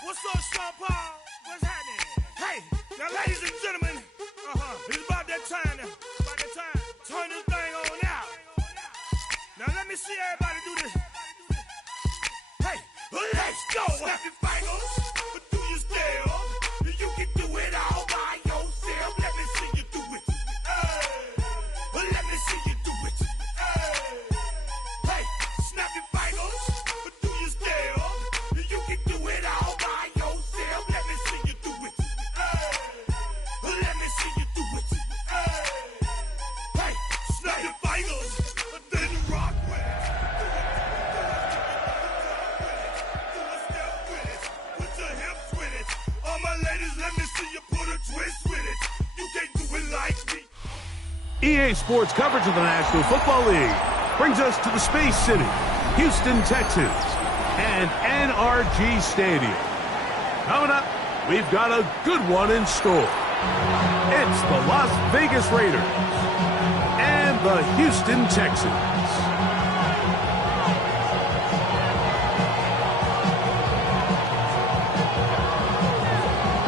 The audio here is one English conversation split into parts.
What's up, Sean Paul? What's happening? Hey, now, ladies and gentlemen, it's about that time now. About that time. Turn this thing on out. Now, let me see everybody do this. Hey, let's go. Snap your fingers, but do you still? You can do it all by yourself. Let me see you do it. Let me see you do it. Hey, snap your fingers, but do you still? You can do it all by yourself. Let me see you do it. Let me see you do it. Hey, snap your fingers, but then rock with it. Do a step with it. Put your hips with it. All my ladies, let me see you put a twist with it. You can't do it like me. EA Sports coverage of the National Football League brings us to the Space City, Houston, Texas, and NRG Stadium. Coming up, we've got a good one in store. It's the Las Vegas Raiders and the Houston Texans.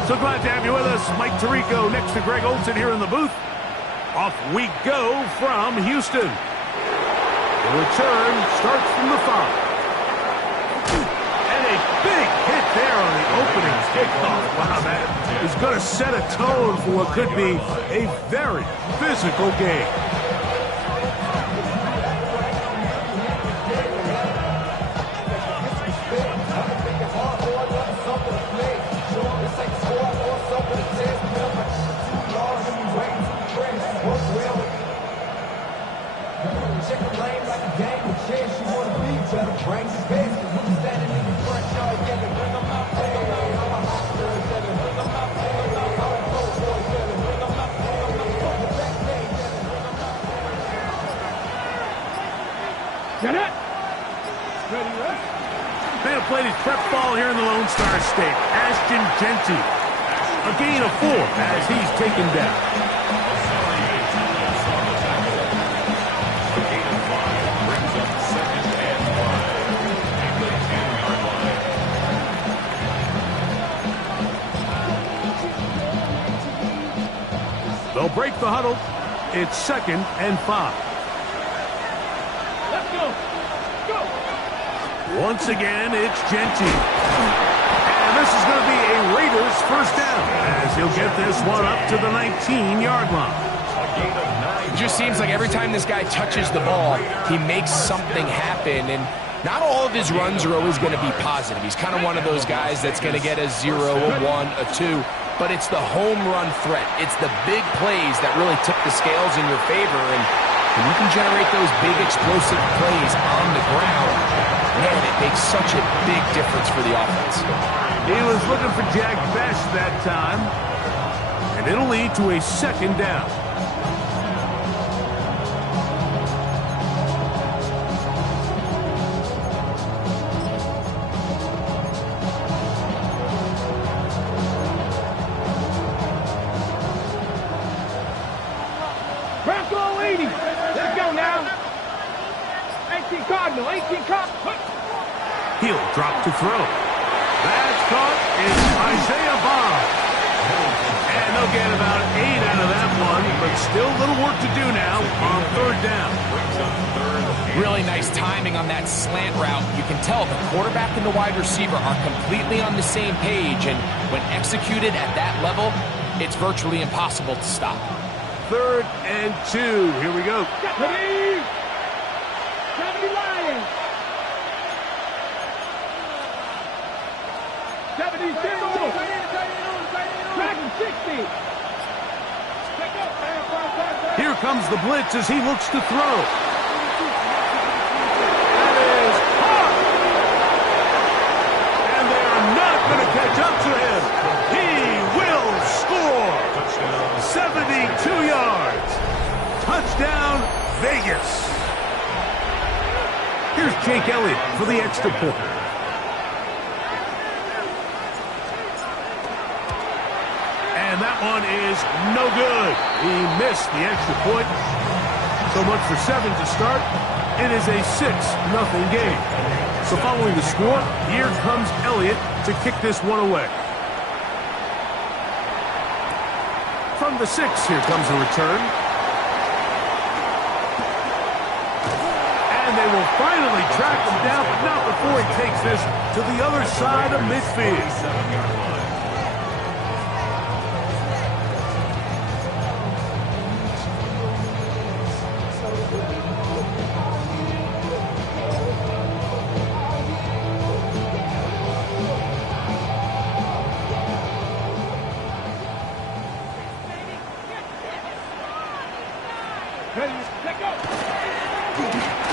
So glad to have you with us. Mike Tirico next to Greg Olson here in the booth. Off we go from Houston. The return starts from the 5. And a big hit there on the opening kickoff. Wow, that is going to set a tone for what could be a very physical game. Man who played his prep ball here in the Lone Star State, Ashton Jeanty. A gain of 4 as he's taken down. They'll break the huddle. It's 2nd and 5. Once again, it's Jeanty. And this is going to be a Raiders first down as he'll get this one up to the 19-yard line. It just seems like every time this guy touches the ball, he makes something happen. And not all of his runs are always going to be positive. He's kind of one of those guys that's going to get a 0, a 1, a 2. But it's the home run threat. It's the big plays that really tip the scales in your favor. And when you can generate those big explosive plays on the ground, man, it makes such a big difference for the offense. He was looking for Jack Best that time, and it'll lead to a 2nd down. Bronco 80. Let's go now. 18 Cardinal, 18 Cardinal. He'll drop to throw. That's caught. It's Isaiah Bond. And they'll get about 8 out of that one, but still a little work to do now on 3rd down. Really nice timing on that slant route. You can tell the quarterback and the wide receiver are completely on the same page, and when executed at that level, it's virtually impossible to stop. 3rd and 2. Here we go. 70 Lions. 70 Timberwolves. Track 60. Here comes the blitz as he looks to throw. That is caught. And they are not going to catch up to him. He will score. 72 yards. Touchdown, Vegas. Here's Jake Elliott for the extra point. And that one is no good. He missed the extra point. So much for 7 to start. It is a 6-0 game. So following the score, here comes Elliott to kick this one away. From the 6, here comes a return. And they will finally track him down, but not before he takes this to the other side of midfield.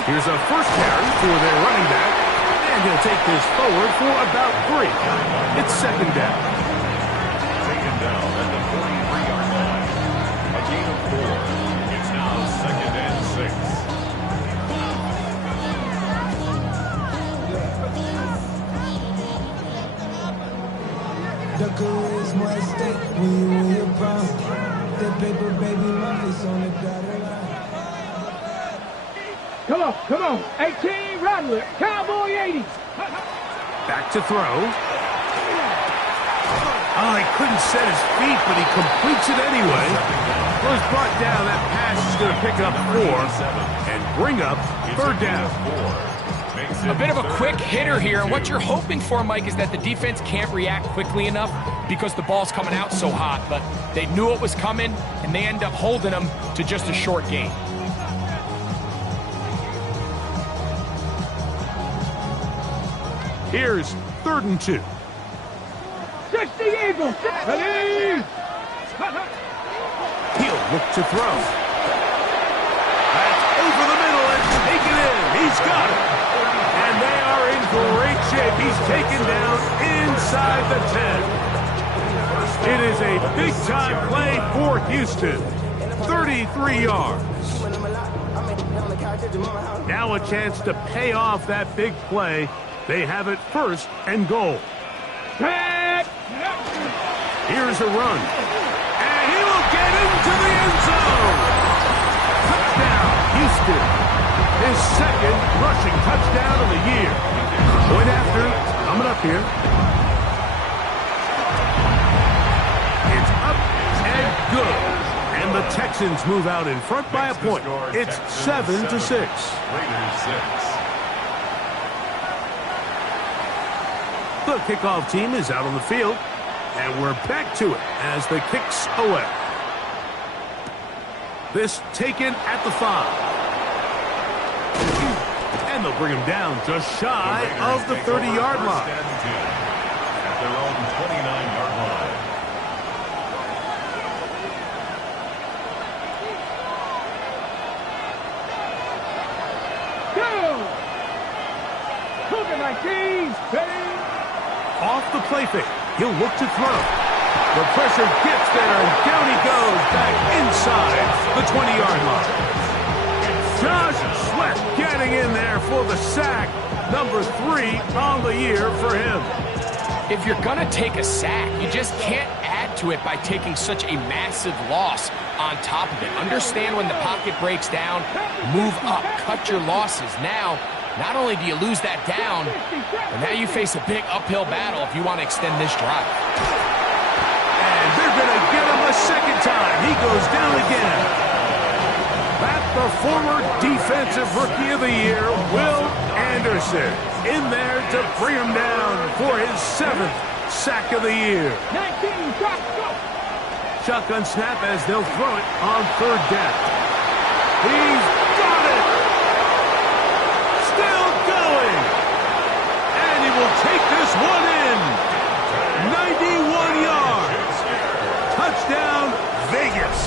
Here's a first carry for their running back, and he'll take this forward for about 3. It's second down. Taken down at the 43-yard line. A gain of 4. It's now second and 6. The career is more at stake when you win your prime. That paper, baby, my face on the dotted line. Come on. 18, Rattler. Cowboy 80. Back to throw. Oh, he couldn't set his feet, but he completes it anyway. Was brought down. That pass is going to pick up 4 and bring up third down. A bit of a quick hitter here, and what you're hoping for, Mike, is that the defense can't react quickly enough because the ball's coming out so hot, but they knew it was coming, and they end up holding them to just a short gain. Here's 3rd and 2. 60 Eagles. Ready. He'll look to throw. That's over the middle and taken in. He's got it. And they are in great shape. He's taken down inside the 10. It is a big-time play for Houston. 33 yards. Now a chance to pay off that big play. They have it 1st and goal. Here's a run. And he will get into the end zone. Touchdown, Houston. His 2nd rushing touchdown of the year. Point after, coming up here. It's up and good. And the Texans move out in front by a point. It's 7-6. Raiders 6. The kickoff team is out on the field, and we're back to it as the kick's away. This taken at the 5. And they'll bring him down just shy of the 30-yard line. At their own 29-yard line. Go! Cougar 19. Ready. Off the play fake. He'll look to throw. The pressure gets there, and down he goes back inside the 20-yard line. Josh Sweat getting in there for the sack. Number 3 on the year for him. If you're going to take a sack, you just can't add to it by taking such a massive loss on top of it. Understand when the pocket breaks down, move up, cut your losses. Now, not only do you lose that down, but now you face a big uphill battle if you want to extend this drive. And they're going to get him a 2nd time. He goes down again. That's the former Defensive Rookie of the Year, Will Anderson, in there to bring him down for his 7th sack of the year. 19, shot, go. Shotgun snap as they'll throw it on 3rd down. He's got it. Still going. And he will take this one in. 91 yards. Touchdown, Vegas.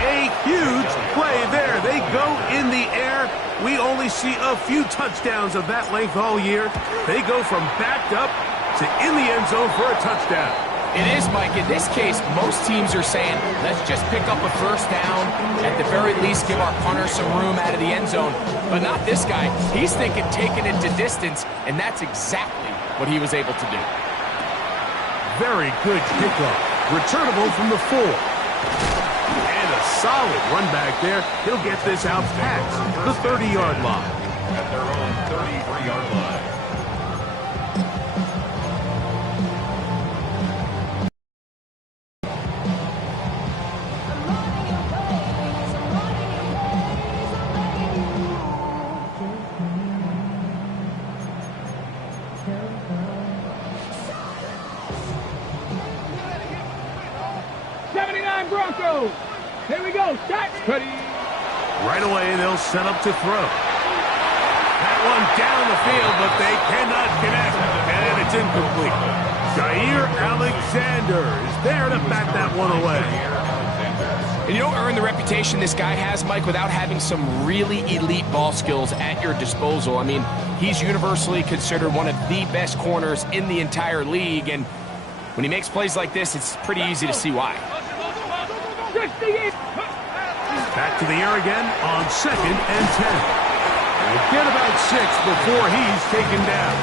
A huge play there. They go in the air. We only see a few touchdowns of that length all year. They go from backed up to in the end zone for a touchdown. It is, Mike. In this case, most teams are saying, let's just pick up a 1st down. At the very least, give our punter some room out of the end zone. But not this guy. He's thinking taking it to distance, and that's exactly what he was able to do. Very good kickoff. Returnable from the 4. And a solid run back there. He'll get this out past the 30-yard line. At their own 33-yard line. Broncos. Here we go. Shot. Ready. Right away, they'll set up to throw. That one down the field, but they cannot connect, and it's incomplete. Jair Alexander is there to bat that one away. And you don't earn the reputation this guy has, Mike, without having some really elite ball skills at your disposal. I mean, he's universally considered one of the best corners in the entire league, and when he makes plays like this, it's pretty easy to see why. Back to the air again on 2nd and 10. We'll get about 6 before he's taken down.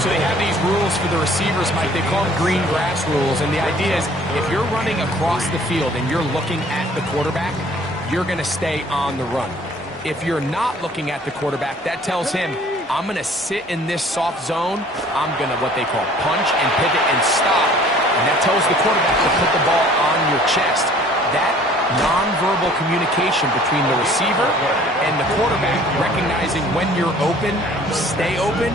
So they have these rules for the receivers, Mike. They call them green grass rules. And the idea is if you're running across the field and you're looking at the quarterback, you're going to stay on the run. If you're not looking at the quarterback, that tells him, I'm going to sit in this soft zone. I'm going to what they call punch and pivot and stop. And that tells the quarterback to put the ball on your chest. That nonverbal communication between the receiver and the quarterback, recognizing when you're open, stay open,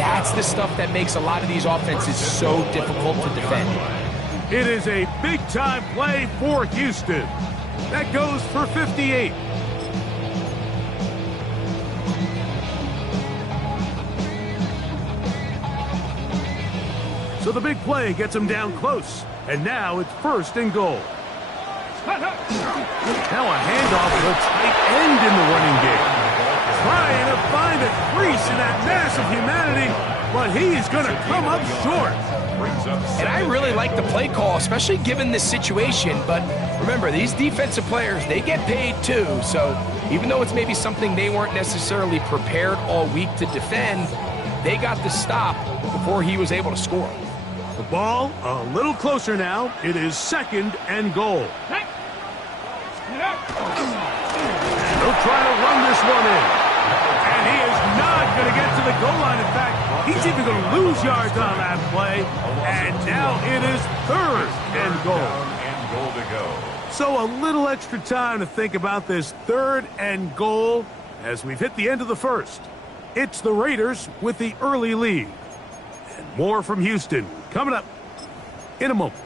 that's the stuff that makes a lot of these offenses so difficult to defend. It is a big-time play for Houston. That goes for 58. So the big play gets him down close. And now it's 1st and goal. Now a handoff to a tight end in the running game. Trying to find a crease in that mass of humanity, but he's going to come up short. And I really like the play call, especially given this situation. But remember, these defensive players, they get paid too. So even though it's maybe something they weren't necessarily prepared all week to defend, they got the stop before he was able to score. The ball a little closer now. It is 2nd and goal. They'll try to run this one in. And he is not going to get to the goal line. In fact, he's even going to lose yards on that play. And now it is 3rd and goal. And goal to go. So a little extra time to think about this 3rd and goal as we've hit the end of the first. It's the Raiders with the early lead. And more from Houston coming up in a moment.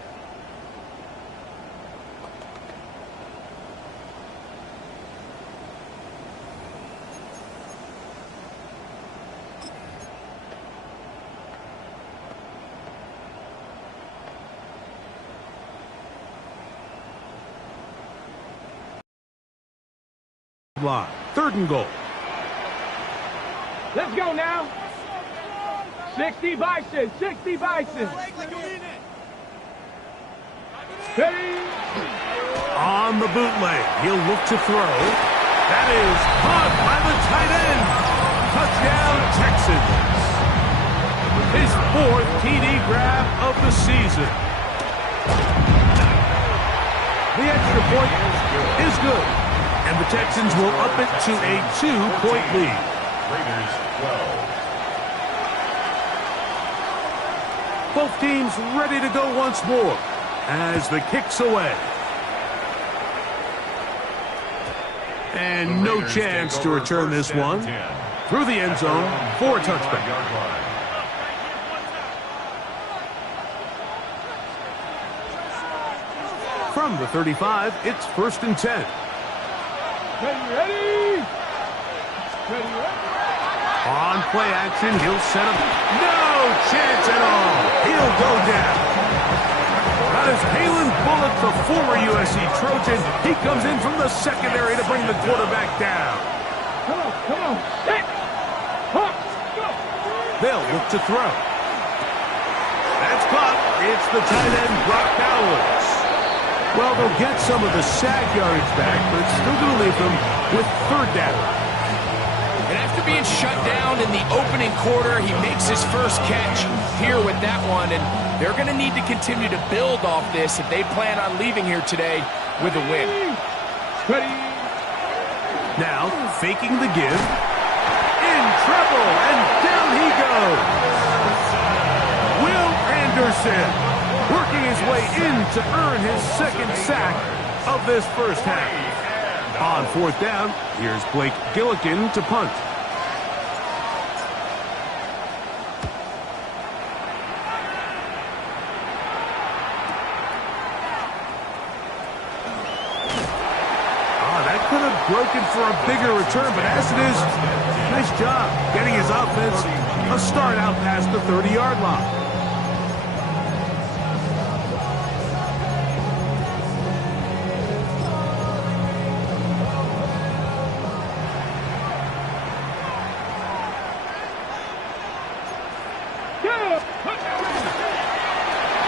Line. 3rd and goal. Let's go now. 60 Bison. 60 Bison. Ready. On the bootleg, he'll look to throw. That is caught by the tight end. Touchdown, Texans. His 4th TD grab of the season. The extra point is good. And the Texans will up it to a 2-point lead. Raiders 12. Both teams ready to go once more as the kick's away. And no chance to return this one through the end zone for a touchback. From the 35, it's 1st and 10. Ready. On play action, he'll set up. No chance at all. He'll go down. That is Halen Bullock, the former USC Trojan. He comes in from the secondary to bring the quarterback down. Come on. Set. Huh. Go. They'll look to throw. That's caught. It's the tight end, Brock Bowers. Well, they'll get some of the sack yardage back, but it's still going to leave them with 3rd down. And after being shut down in the opening quarter, he makes his first catch here with that one. And they're going to need to continue to build off this if they plan on leaving here today with a win. Now, faking the give. In trouble, and down he goes. Will Anderson working his way in to earn his second sack of this first half. On fourth down, here's Blake Gillikin to punt. That could have broken for a bigger return, but as it is, nice job getting his offense a start out past the 30-yard line.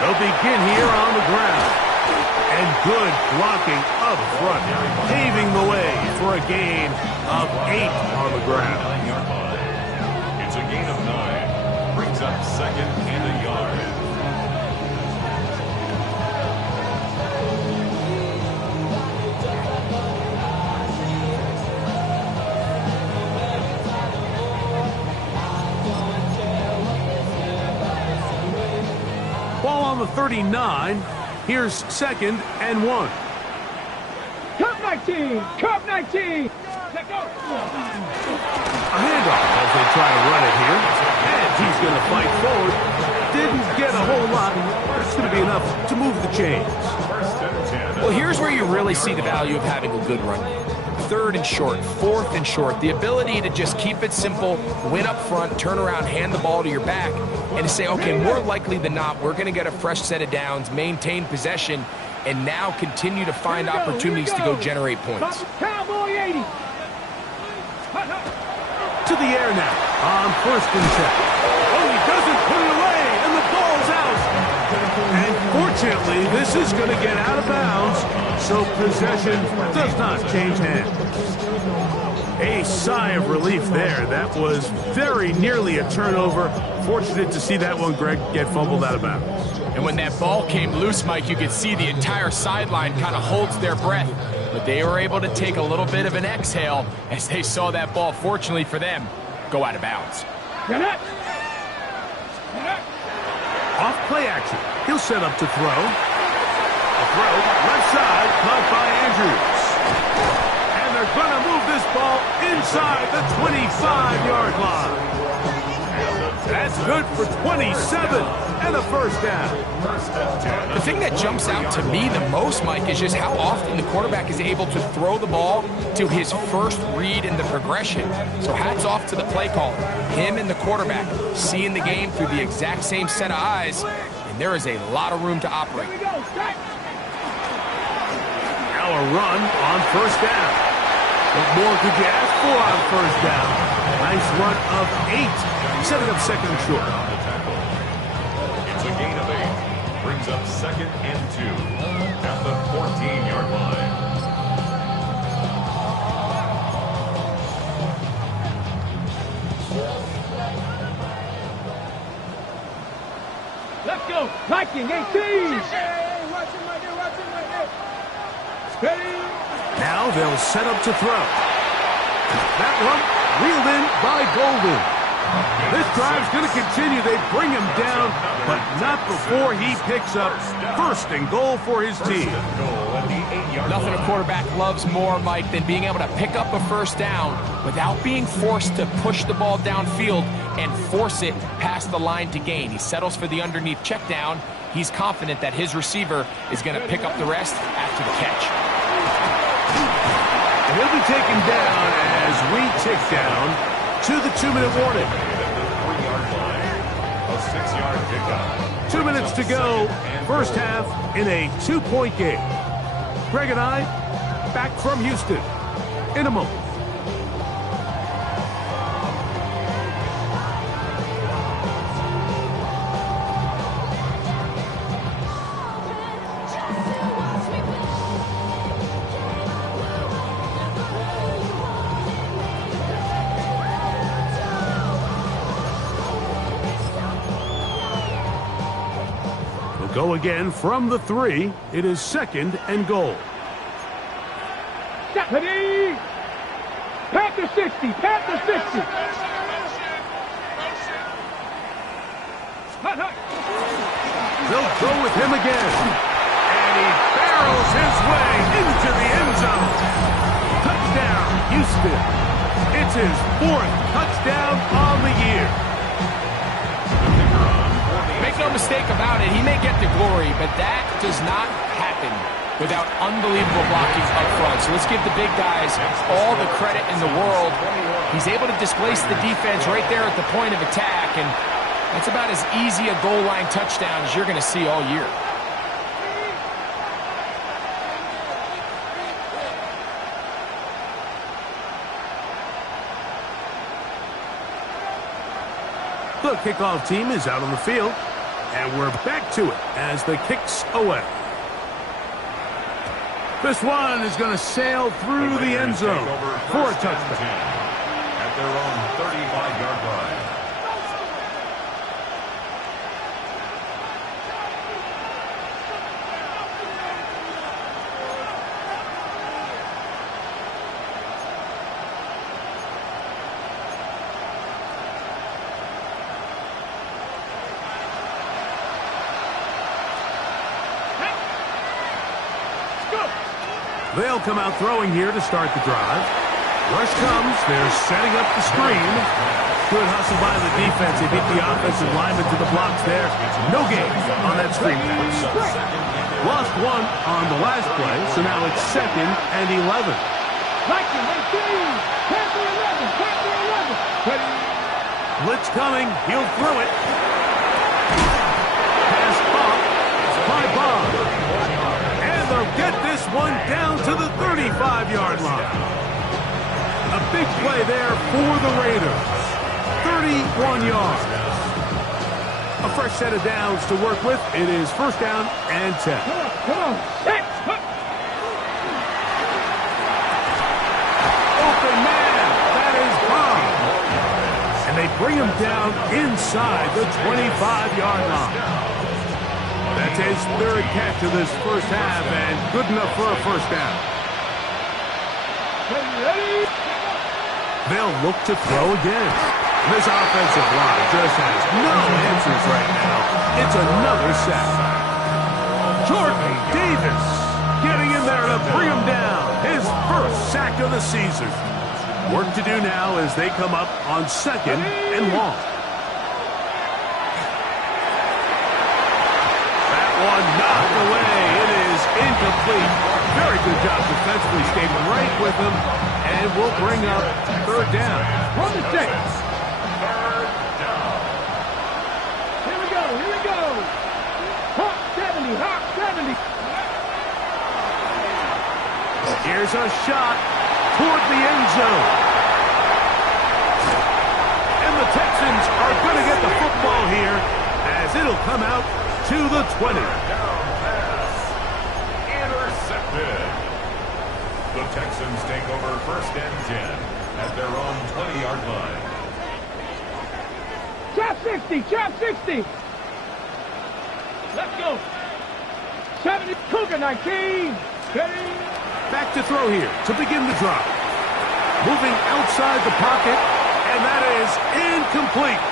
They'll begin here on the ground. And good blocking up front, paving the way for a gain of 8 on the ground. 9-yard line. It's a gain of 9. Brings up second and a yard. Ball on the 39. Here's second and 1. Cup 19! Cup 19! Let go! A handoff as they try to run it here. And he's going to fight forward. Didn't get a whole lot. It's going to be enough to move the chains. Well, here's where you really see the value of having a good run game. Third and short, fourth and short, the ability to just keep it simple, win up front, turn around, hand the ball to your back, and to say, okay, more likely than not, we're going to get a fresh set of downs, maintain possession, and now continue to find opportunities to go generate points. Cowboy 80! To the air now on first and 10. Oh, he doesn't put it away, and the ball's out. And fortunately, this is going to get out of bounds, so possession does not change hands. A sigh of relief there. That was very nearly a turnover. Fortunate to see that one, Greg, get fumbled out of bounds. And when that ball came loose, Mike, you could see the entire sideline kind of holds their breath. But they were able to take a little bit of an exhale as they saw that ball, fortunately for them, go out of bounds. Off play action. He'll set up to throw. A throw, left side, caught by Andrews. And they're going to move this ball inside the 25-yard line. That's good for 27 and a first down. The thing that jumps out to me the most, Mike, is just how often the quarterback is able to throw the ball to his first read in the progression. So hats off to the play caller. Him and the quarterback seeing the game through the exact same set of eyes, and there is a lot of room to operate. Now a run on first down. What more could you ask for on first down? Nice run of 8, setting up second and short. It's a gain of 8. Brings up second and 2 at the 14-yard line. Let's go! Viking 18! Now they'll set up to throw. That one reeled in by Golden. This drive's going to continue. They bring him down, but not before he picks up first and goal for his team. Nothing a quarterback loves more, Mike, than being able to pick up a first down without being forced to push the ball downfield and force it past the line to gain. He settles for the underneath check down. He's confident that his receiver is going to pick up the rest after the catch. And he'll be taken down as we tick down to the 2-minute warning. 3-yard line. A 6-yard pickup. 2 minutes to go, first half in a 2-point game. Greg and I back from Houston in a moment. Go again from the 3. It is second and goal. Ready? Panther 60, Panther 60. Hut, hut. They'll go with him again. And he barrels his way into the end zone. Touchdown, Houston. It's his 4th touchdown on the year. Make no mistake about it, he may get the glory, but that does not happen without unbelievable blocking up front. So let's give the big guys all the credit in the world. He's able to displace the defense right there at the point of attack, and that's about as easy a goal line touchdown as you're going to see all year. The kickoff team is out on the field, and we're back to it as the kick's away. This one is going to sail through the end zone for a touchdown. At their own 35-yard line. They'll come out throwing here to start the drive. Rush comes. They're setting up the screen. Good hustle by the defense. They beat the offensive lineman to the blocks there. No gain on that screen pass. Lost one on the last play, so now it's 2nd and 11. Blitz coming. He'll throw it. Pass off by Bob. And they'll get this one down to the 35-yard line. A big play there for the Raiders. 31 yards. A fresh set of downs to work with. It is 1st down and 10. Come on. Open man. That is Bob. And they bring him down inside the 25-yard line. That's his 3rd catch of this first half, and good enough for a 1st down. They'll look to throw again. This offensive line just has no answers right now. It's another sack. Jordan Davis getting in there to bring him down. His 1st sack of the season. Work to do now as they come up on 2nd and long. One knocked away. It is incomplete. Very good job defensively, stayed right with him, and will bring up 3rd down. From the 6. 3rd down. Here we go. Hawk 70, Hawk 70. Here's a shot toward the end zone. And the Texans are going to get the football here as it'll come out to the 20. Down pass. Intercepted. The Texans take over 1st and 10 at their own 20-yard line. Chop 60, chop 60. Let's go. 70, Cougar 19. Ready? Back to throw here to begin the drive. Moving outside the pocket, and that is incomplete.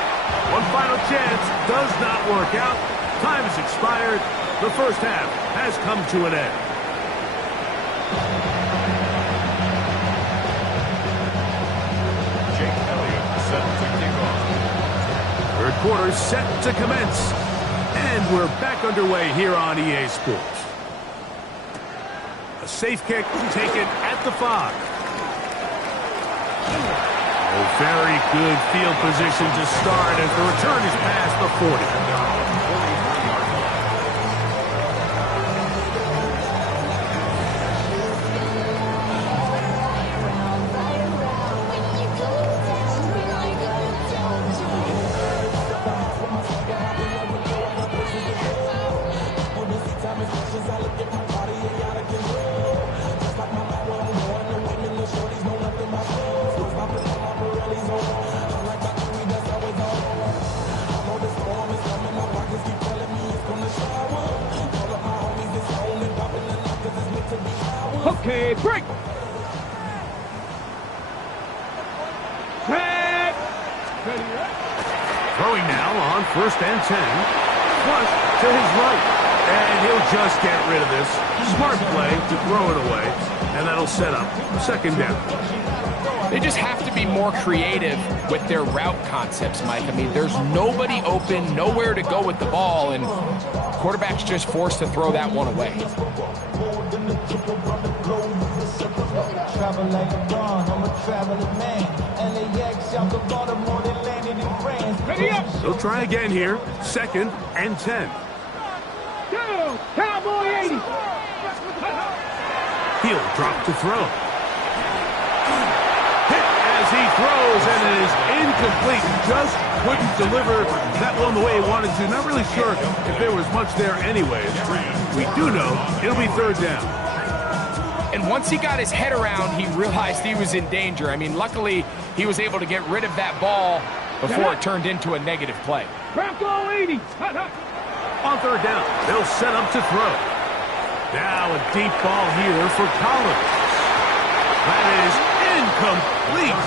One final chance does not work out. Time has expired. The first half has come to an end. Jake Elliott set to kick off. Third quarter set to commence. And we're back underway here on EA Sports. A safe kick taken at the 5. Oh, very good field position to start as the return is past the 40. Okay, break. Throwing now on 1st and 10. Flush to his right. And he'll just get rid of this. Smart play to throw it away. And that'll set up 2nd down. They just have to be more creative with their route concepts, Mike. I mean, there's nobody open, nowhere to go with the ball, and quarterback's just forced to throw that one away. They'll try again here. 2nd and 10. Go, Cowboy 80. He'll drop to throw. Hit as he throws, and it is incomplete. Just couldn't deliver that one the way he wanted to. Not really sure if there was much there anyways. We do know it'll be 3rd down. And once he got his head around, he realized he was in danger. I mean, luckily, he was able to get rid of that ball before it turned into a negative play. Bronco 80. On 3rd down, they'll set up to throw. Now a deep ball here for Collins. That is incomplete.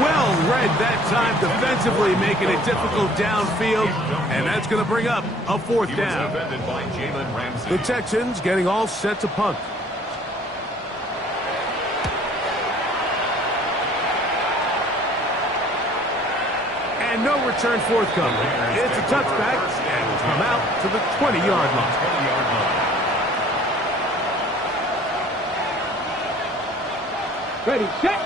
Well read that time defensively, making it difficult downfield, and that's going to bring up a 4th down. The Texans getting all set to punt. And no return forthcoming. It's a touchback, and will come out to the 20-yard line. Ready, set.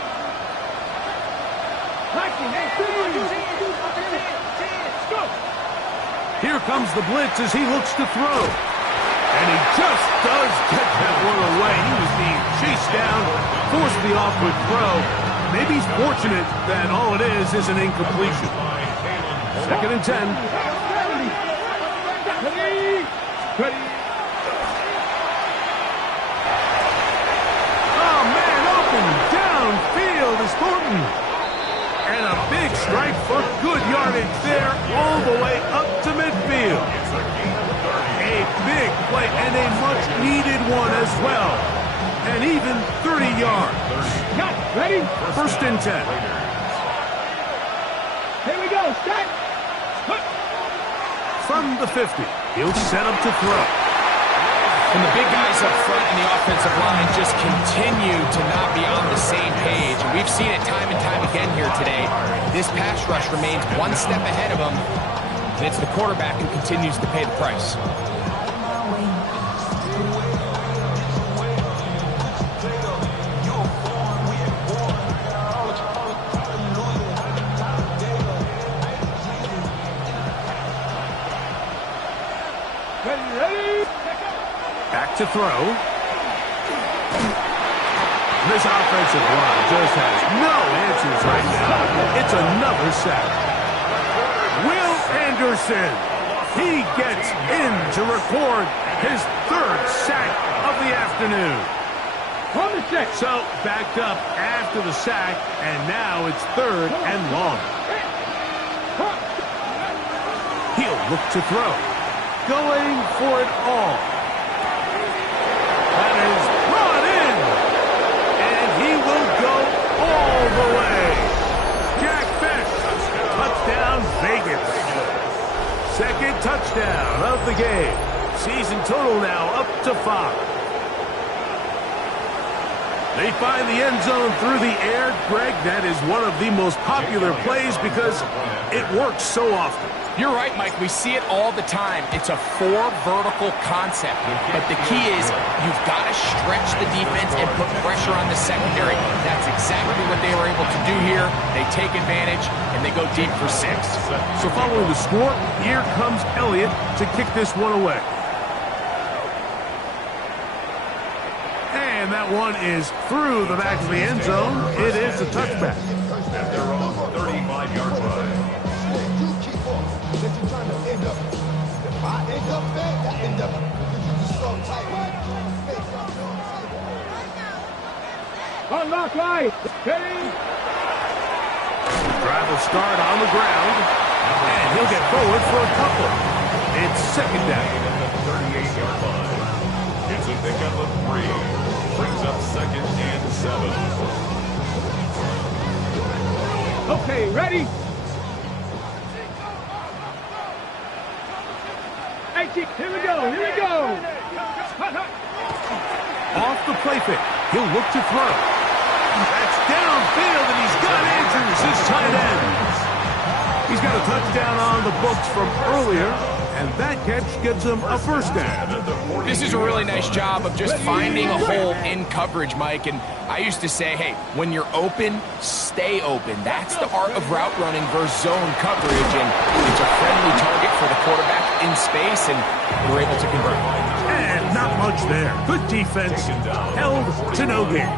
Here comes the blitz as he looks to throw. And he just does get that one away. He was being chased down, forced the awkward throw. Maybe he's fortunate that all it is an incompletion. 2nd and 10. Oh, man, open downfield is Thornton. And a big strike for good yardage there all the way up to midfield. A big play and a much-needed one as well. And even 30 yards. Ready? 1st and 10. Here we go, set. From the 50, he'll set up to throw. And the big guys up front in the offensive line just continue to not be on the same page. And we've seen it time and time again here today. This pass rush remains one step ahead of them. And it's the quarterback who continues to pay the price. Back to throw. This offensive line just has no answers right now. It's another sack. Will Anderson. He gets in to record his 3rd sack of the afternoon. So backed up after the sack, and now it's 3rd and long. He'll look to throw. Going for it all. That is brought in. And he will go all the way. Jack Best. Touchdown Vegas. 2nd touchdown of the game. Season total now up to 5. They find the end zone through the air. Greg, that is one of the most popular plays because it works so often. You're right, Mike. We see it all the time. It's a 4 vertical concept. But the key is you've got to stretch the defense and put pressure on the secondary. That's exactly what they were able to do here. They take advantage, and they go deep for 6. So following the score, here comes Elliott to kick this one away. And that one is through the back of the end zone. It is a touchback. At their own 35-yard line. Unlock right. Ready? Drive will start on the ground. And he'll get forward for a couple. It's 2nd down. At the 38-yard line. It's a pickup of 3. Brings up 2nd and 7. Okay, ready? Here we go. Here we go. Off the play fake. He'll look to throw. That's downfield, and he's got Andrews, his tight end. He's got a touchdown on the books from earlier, and that catch gives him a first down. This is a really nice job of just finding a hole in coverage, Mike. And I used to say, hey, when you're open, stay open. That's the art of route running versus zone coverage, and it's a friendly target for the quarterback in space, and we're able to convert. And not much there. Good defense, held to no gain.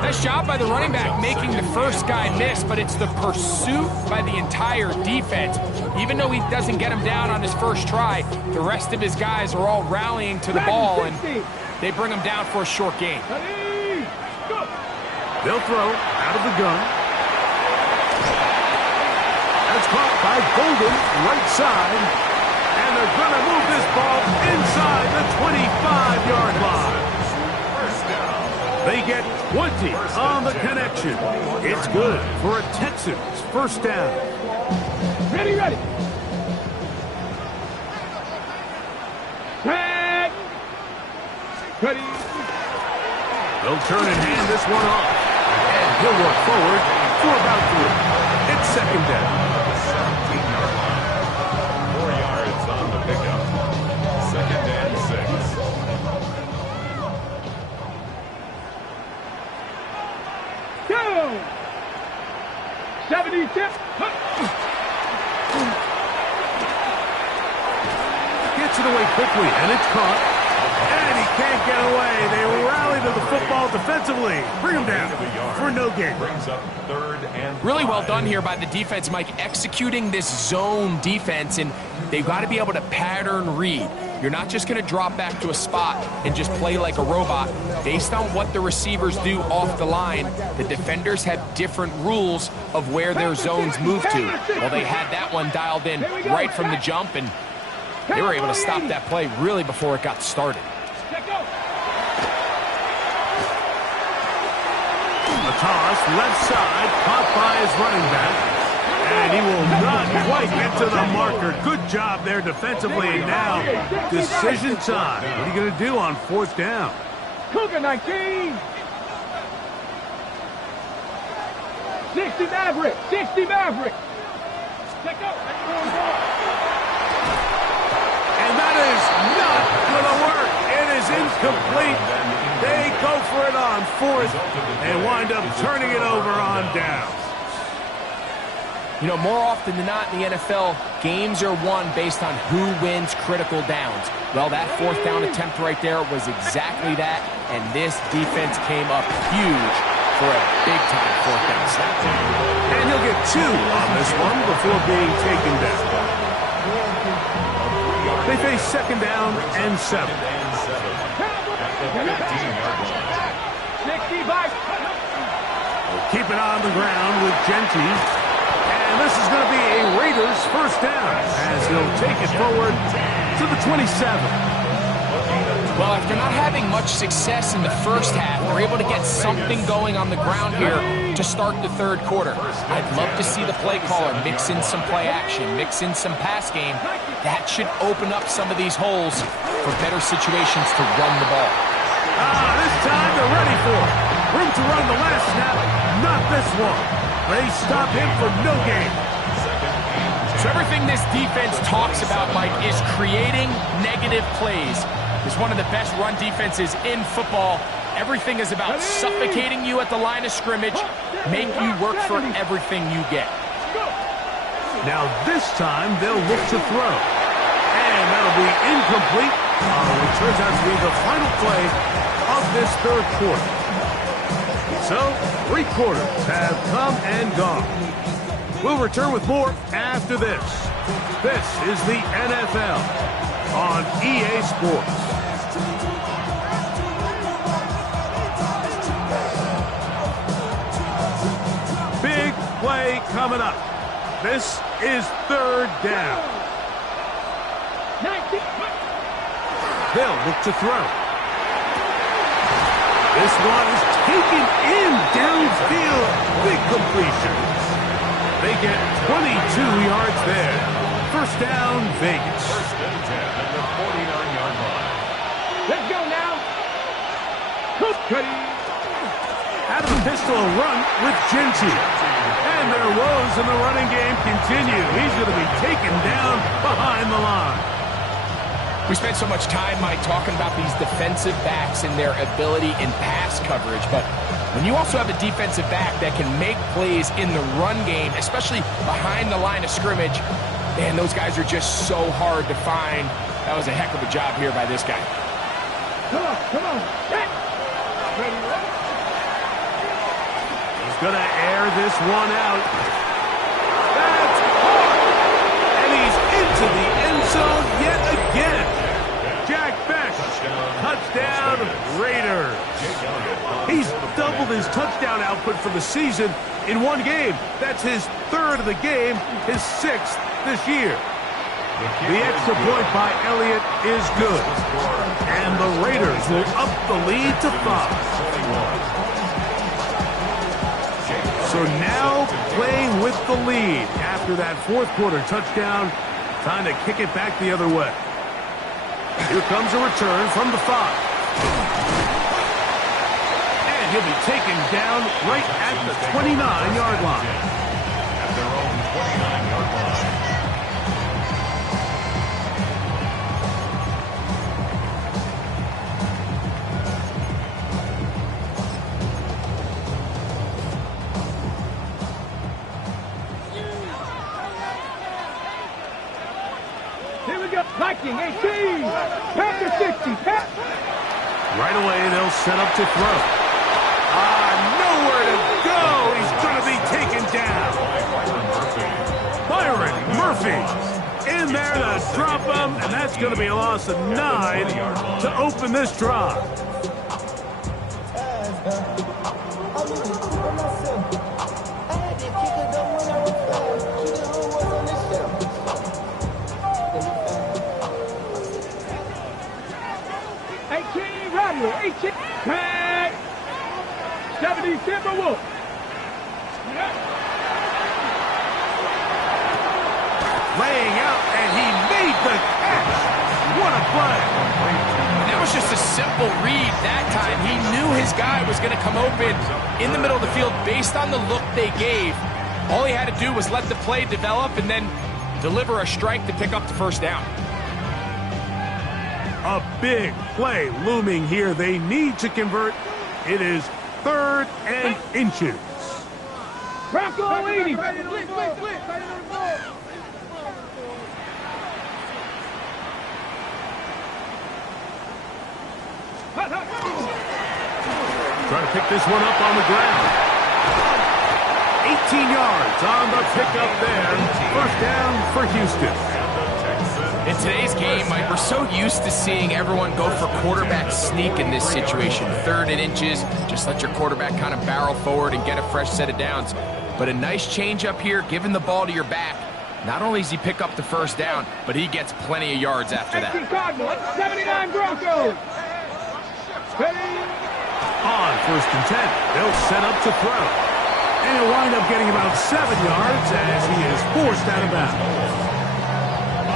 Nice job by the running back making the first guy miss, but it's the pursuit by the entire defense. Even though he doesn't get him down on his first try, the rest of his guys are all rallying to the ball, and they bring him down for a short gain. They'll throw out of the gun. That's caught by Golden, right side. And they're going to move this ball inside the 25-yard line. They get 20 on the connection. It's good for a Texans first down. Ready. Ready. They'll turn and hand this one off. And he'll work forward for about 3. It's second down. 17-yard line. 4 yards on the pickup. Second and 6. Go! 70 tip. Gets it away quickly, and it's caught. And he can't get away. They rally to the football defensively. Bring him down for no gain. Brings up 3rd and 5. Really well done here by the defense, Mike, executing this zone defense, and they've got to be able to pattern read. You're not just going to drop back to a spot and just play like a robot. Based on what the receivers do off the line, the defenders have different rules of where their zones move to. Well, they had that one dialed in right from the jump, and they were able to stop that play really before it got started. A toss, left side, caught by his running back. And he will not quite get to the marker. Good job there defensively. And now, decision time. What are you going to do on 4th down? Cougar 19. 60 Maverick. 60 Maverick. And that is not going to work. It is incomplete. They go for it on 4th and wind up turning it over on downs. You know, more often than not in the NFL, games are won based on who wins critical downs. Well, that 4th down attempt right there was exactly that, and this defense came up huge for a big-time 4th down stop. And he'll get 2 on this one before being taken down. They face 2nd down and 7. Keep it on the ground with Genty. And this is going to be a Raiders first down as he'll take it forward to the 27. Well, after not having much success in the first half, they're able to get something going on the ground here to start the 3rd quarter. I'd love to see the play caller mix in some play action, mix in some pass game. That should open up some of these holes for better situations to run the ball. This time they're ready for it. Room to run the last snap, not this one. They stop him for no gain. So everything this defense talks about, Mike, is creating negative plays. It's one of the best run defenses in football. Everything is about suffocating you at the line of scrimmage, make you work for everything you get. Now this time they'll look to throw. And that'll be incomplete. It turns out to be the final play of this 3rd quarter. So, 3 quarters have come and gone. We'll return with more after this. This is the NFL on EA Sports. Big play coming up. This is 3rd down. They'll look to throw. This one is taken in downfield. Big completion. They get 22 yards there. First down, Vegas. Out of the pistol, a run with Genty. And their woes in the running game continue. He's going to be taken down behind the line. We spent so much time, Mike, talking about these defensive backs and their ability in pass coverage, but when you also have a defensive back that can make plays in the run game, especially behind the line of scrimmage, man, those guys are just so hard to find. That was a heck of a job here by this guy. Come on. He's going to air this one out. That's hard. And he's into the end zone yet again. Jack Bech, touchdown Raiders. He's doubled his touchdown output for the season in one game. That's his third of the game, his sixth this year. The extra point by Elliott is good. And the Raiders will up the lead to 5. So now playing with the lead after that fourth quarter touchdown. Time to kick it back the other way. Here comes a return from the 5. And he'll be taken down right at the 29-yard line. At their own 29-yard line. Viking 18, Panther 60, Right away, they'll set up to throw. Nowhere to go. He's going to be taken down. Byron Murphy in there to drop him, and that's going to be a loss of 9 to open this drive. Tag! 70 Timberwolf. Laying out, and he made the catch. What a play. And that was just a simple read that time. He knew his guy was going to come open in the middle of the field based on the look they gave. All he had to do was let the play develop and then deliver a strike to pick up the first down. A big play looming here. They need to convert. It is 3rd and inches. Bronco 80. Trying to pick this one up on the ground. 18 yards on the pickup there. First down for Houston. In today's game, Mike, we're so used to seeing everyone go for quarterback sneak in this situation. 3rd and inches, just let your quarterback kind of barrel forward and get a fresh set of downs. But a nice change up here, giving the ball to your back. Not only does he pick up the first down, but he gets plenty of yards after that. 18 Cardinals, 79 Broncos. On 1st and 10, they'll set up to throw. And he'll wind up getting about 7 yards as he is forced out of bounds.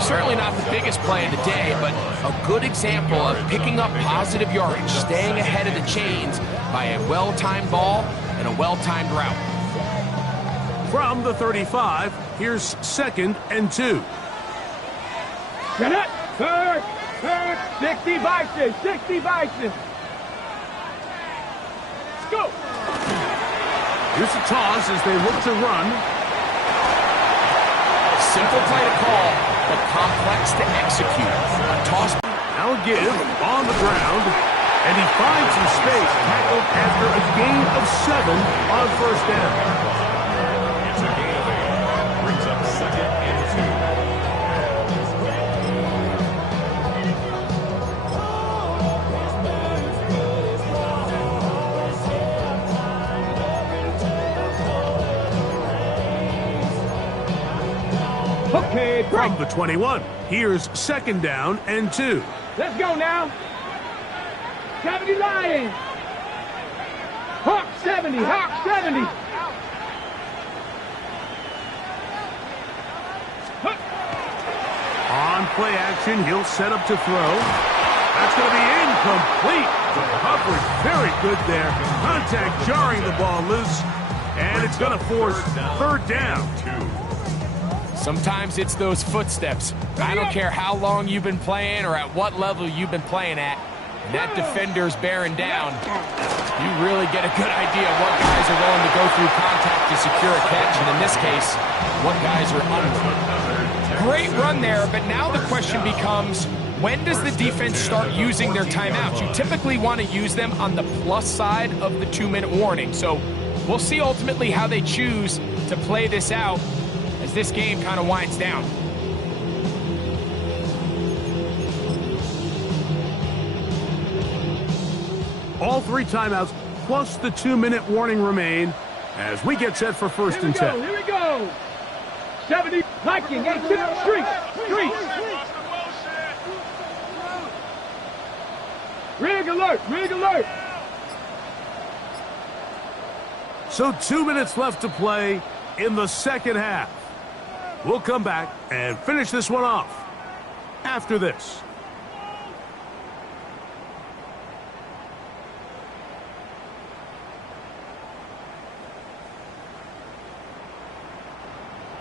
Certainly not the biggest play of the day, but a good example of picking up positive yardage, staying ahead of the chains by a well-timed ball and a well-timed route. From the 35, here's 2nd and 2. Get it! Third, 60 Bison, 60 Bison. Let's go! Here's a toss as they look to run. Simple play to call, but complex to execute. A toss. Now a give on the ground, and he finds some space, tackled after a gain of 7 on 1st down. It's a gain of 8. Brings up 2nd and 2. Okay, From the 21, here's 2nd down and 2. Let's go now. 70 Lions. Hawk 70, Hawk 70. On play action, he'll set up to throw. That's going to be Incomplete. Coverage very good there. Contact jarring the ball loose. And it's going to force third down. Sometimes it's those footsteps. I don't care how long you've been playing or at what level you've been playing at. And that defender's bearing down. You really get a good idea of what guys are willing to go through contact to secure a catch. And in this case, what guys are unwilling. Great run there, but now the question becomes, when does the defense start using their timeouts? You typically want to use them on the plus side of the 2-minute warning. So we'll see ultimately how they choose to play this out as this game kind of winds down. All 3 timeouts plus the 2-minute warning remain as we get set for first and 10. Here we go. 70, hiking, 18, street. Rig alert, rig alert. So 2 minutes left to play in the second half. We'll come back and finish this one off after this.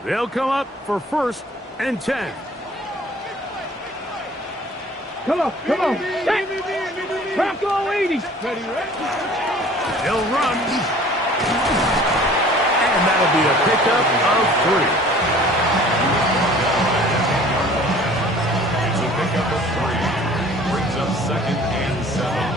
They'll come up for first and 10. Come on. Bronco 80. He'll run. And that'll be a pickup of 3. It's a pickup of 3. Brings up second and 7.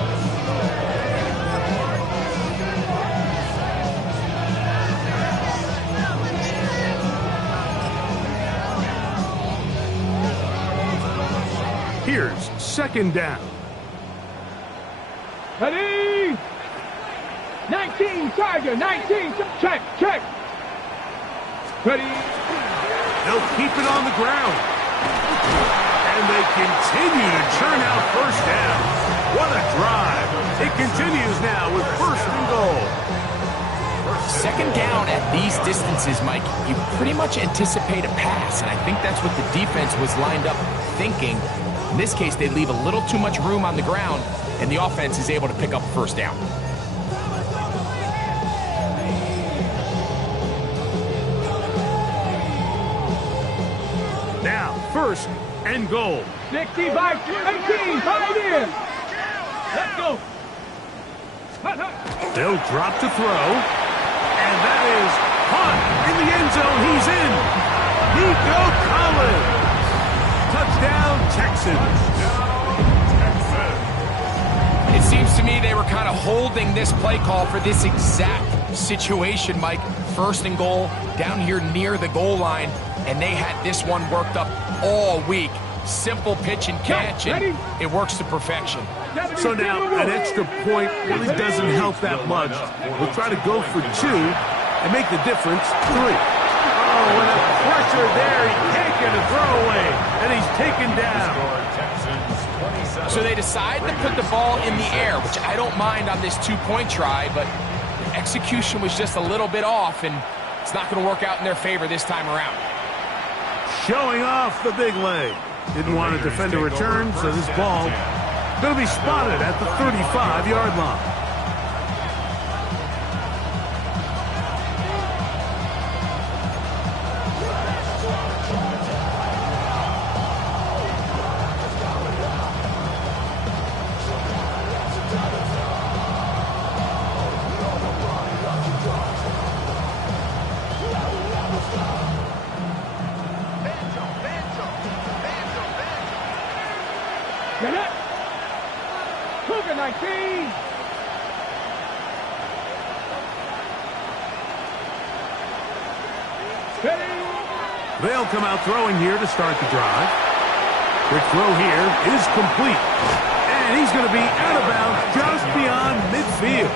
Here's second down. Ready? 19, Tiger, 19. Check. Ready? They'll keep it on the ground. And they continue to churn out first down. What a drive. It continues now with first and goal. Second down at these distances, Mike, you pretty much anticipate a pass, and I think that's what the defense was lined up thinking. In this case, they leave a little too much room on the ground, and the offense is able to pick up first down. Now, first and goal. 60 by 18, Pioneer. Let's go. They'll drop to throw. And that is Hunt in the end zone. He's in. Nico Collins. Touchdown, Texans. It seems to me they were kind of holding this play call for this exact situation, Mike. First and goal, down here near the goal line, and they had this one worked up all week. Simple pitch and catch, and it works to perfection. So now, an extra point really doesn't help that much. We'll try to go for 2 and make the difference 3. Oh, and a pressure there. He can't get a throwaway, and he's taken down. So they decide to put the ball in the air, which I don't mind on this 2-point try, but the execution was just a little bit off, and it's not going to work out in their favor this time around. Showing off the big leg. Didn't want to defend a return, so this ball going to be spotted at the 35-yard line. Get it. Cougar 19. They'll come out throwing here to start the drive. Quick throw here is complete. And he's going to be out of bounds just beyond midfield.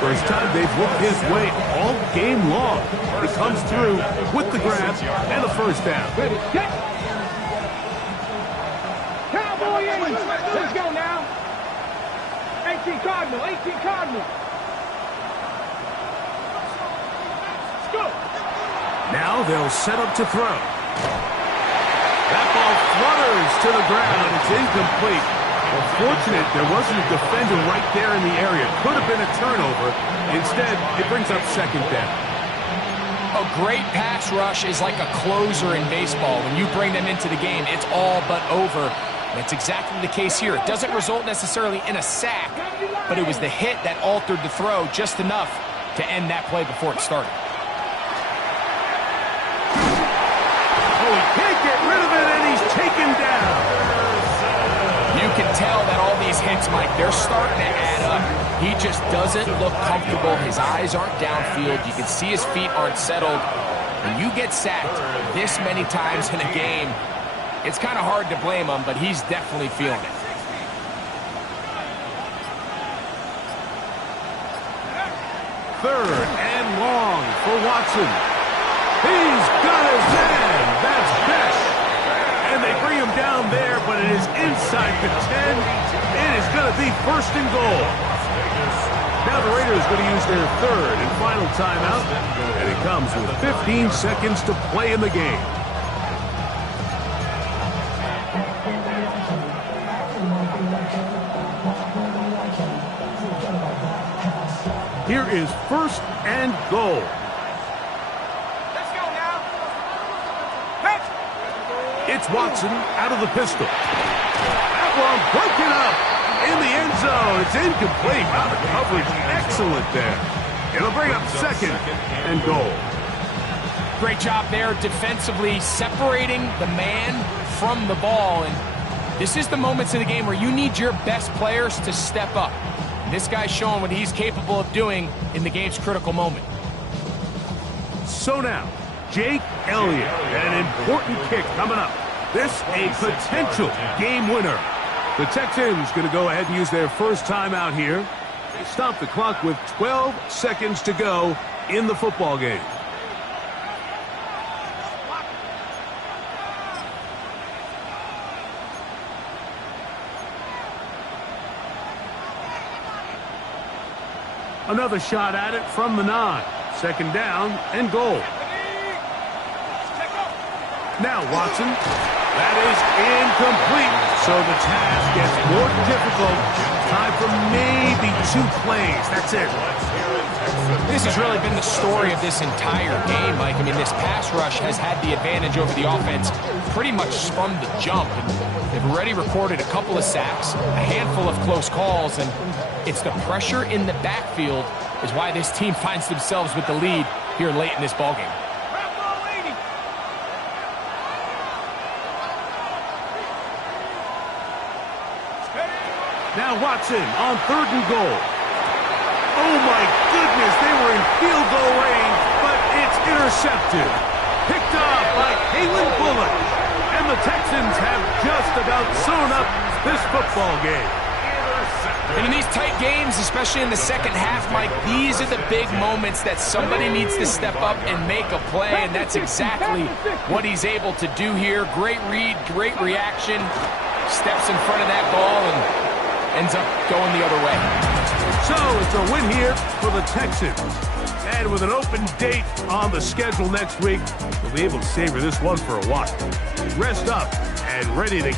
First time they've looked his way all game long. He comes through with the grab and the first down. Ready, get. Cowboy 80. Let's go now. 18 Cardinal, 18 Cardinal. Let's go. Now they'll set up to throw. That ball flutters to the ground. It's incomplete. Well, fortunate there wasn't a defender right there in the area. Could have been a turnover. Instead, it brings up second down. A great pass rush is like a closer in baseball. When you bring them into the game, it's all but over. That's exactly the case here. It doesn't result necessarily in a sack, but it was the hit that altered the throw just enough to end that play before it started. Oh, he can't get rid of it, and he's taken down. You can tell that all these hits, Mike, they're starting to add up. He just doesn't look comfortable. His eyes aren't downfield. You can see his feet aren't settled. When you get sacked this many times in a game, it's kind of hard to blame him, but he's definitely feeling it. Third and long for Watson. He's got his man. That's Besh. And they bring him down there, but it is inside the 10. It is going to be first and goal. Now the Raiders are going to use their third and final timeout, and it comes with 15 seconds to play in the game. Here is first and goal. Let's go now. It's Watson out of the pistol. That one broken up in the end zone. It's incomplete. Wow, the coverage excellent there. It'll bring up second and goal. Great job there defensively, separating the man from the ball. And this is the moments in the game where you need your best players to step up. This guy's showing what he's capable of doing in the game's critical moment. So now, Jake Elliott, an important kick coming up. This a potential game winner. The Texans going to go ahead and use their first timeout here. They stop the clock with 12 seconds to go in the football game. Another shot at it from the 9. Second down and goal. Now Watson. That is incomplete. So the task gets more difficult. Time for maybe 2 plays. That's it. This has really been the story of this entire game, Mike. I mean, this pass rush has had the advantage over the offense pretty much from the jump. And they've already recorded a couple of sacks, a handful of close calls, and it's the pressure in the backfield is why this team finds themselves with the lead here late in this ballgame. Now Watson on third and goal. Oh my goodness, they were in field goal range, but it's intercepted. Picked up by Kalen Bullock. And the Texans have just about sewn up this football game. And in these tight games, especially in the second half, Mike, these are the big moments that somebody needs to step up and make a play, and that's exactly what he's able to do here. Great read, great reaction, steps in front of that ball and ends up going the other way. So it's a win here for the Texans. And with an open date on the schedule next week, we'll be able to savor this one for a while. Rest up and ready to get